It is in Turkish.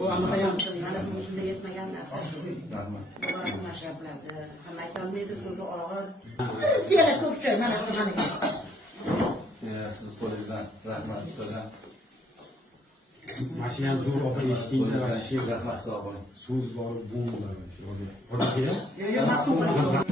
O anlatayım. Mana bu shunda yetmagan narsa. Rahmat. Bular mashaqqatli. Hamma aytolmaydi, so'zi og'ir. Yana ko'pchoy mana shu mana. Siz qo'lingizdan rahmat ustadan. Mashinani zo'r olib eshitingda va Rahmat sog' bo'ling. so'z borib bum bo'ladi. Xudo kerak. Yo, maqsum.